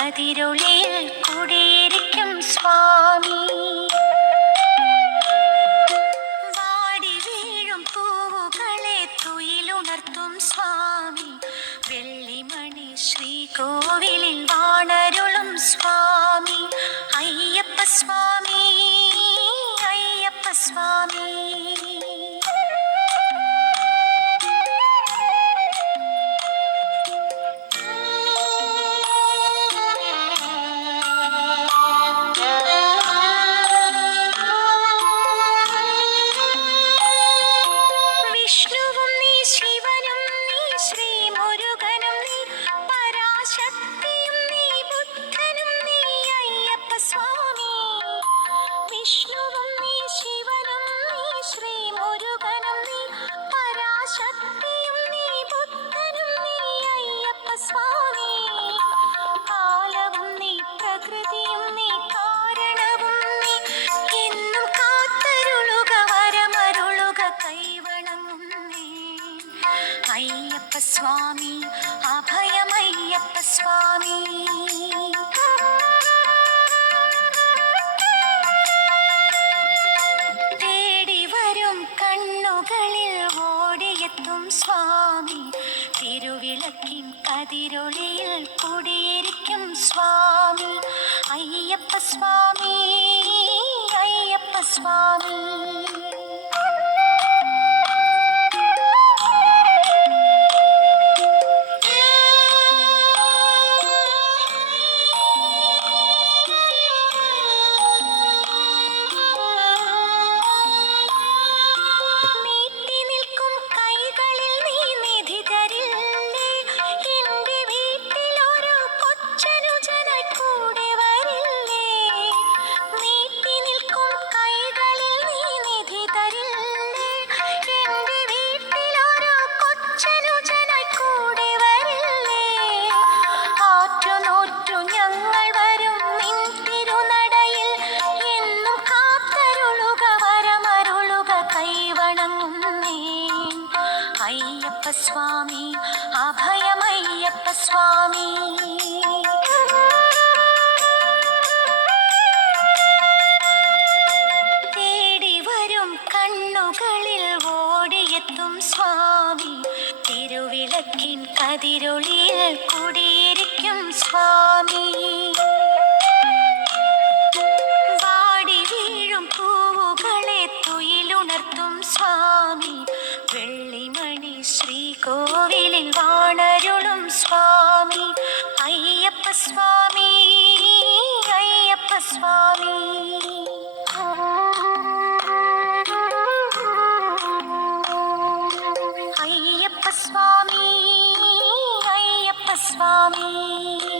കതിരൊളിയിൽ കുടിയിരിക്കും സ്വാമി. വാടി വീഴും പൂവുകളെ തുയിലുണർത്തും സ്വാമി. വെള്ളിമണി ശ്രീകോവിലിൽ വാണരുളും സ്വാമി. അയ്യപ്പ സ്വാമി, അയ്യപ്പ സ്വാമി. വിഷ്ണുവും നീ, ശിവനും നീ, ശ്രീമുരുകനും നീ, പരാശക്തിയും നീ, ബുദ്ധനും നീ, അയ്യപ്പ സ്വാമി. വിഷ്ണുവും നീ, ശിവനും നീ, ശ്രീമുരുകനും നീ, പരാശക്തിയും നീ, ബുദ്ധനും നീ, അയ്യപ്പ സ്വാമി. കാലവും നീ, പ്രകൃതിയും നീ, കാരണവും നീ, എന്നും കാത്തരുളുക, വരമരുളുക, കൈവണങ്ങുന്നേ അയ്യപ്പ സ്വാമി. അഭയമയ്യപ്പ സ്വാമി. തേടി വരും കണ്ണുകളിൽ ഓടിയെത്തും സ്വാമി. തിരുവിളക്കിൻ കതിരൊളിയിൽ കുടിയിരിക്കും സ്വാമി. അയ്യപ്പ സ്വാമി, അയ്യപ്പ സ്വാമി. അയ്യപ്പ സ്വാമി, അഭയമയ്യപ്പ സ്വാമി. തേടി വരും കണ്ണുകളിൽ ഓടിയെത്തും സ്വാമി. തിരുവിളക്കിൻ കതിരൊളിയിൽ കുടിയിരിക്കും സ്വാമി. വാടി വീഴും പൂവുകളെ തുയിലുണർത്തും സ്വാമി. വെള്ളിമണി ശ്രീകോവിലിൽ വാണരുളും സ്വാമി. അയ്യപ്പ സ്വാമി, അയ്യപ്പ സ്വാമി. അയ്യപ്പ സ്വാമി, അയ്യപ്പ സ്വാമി.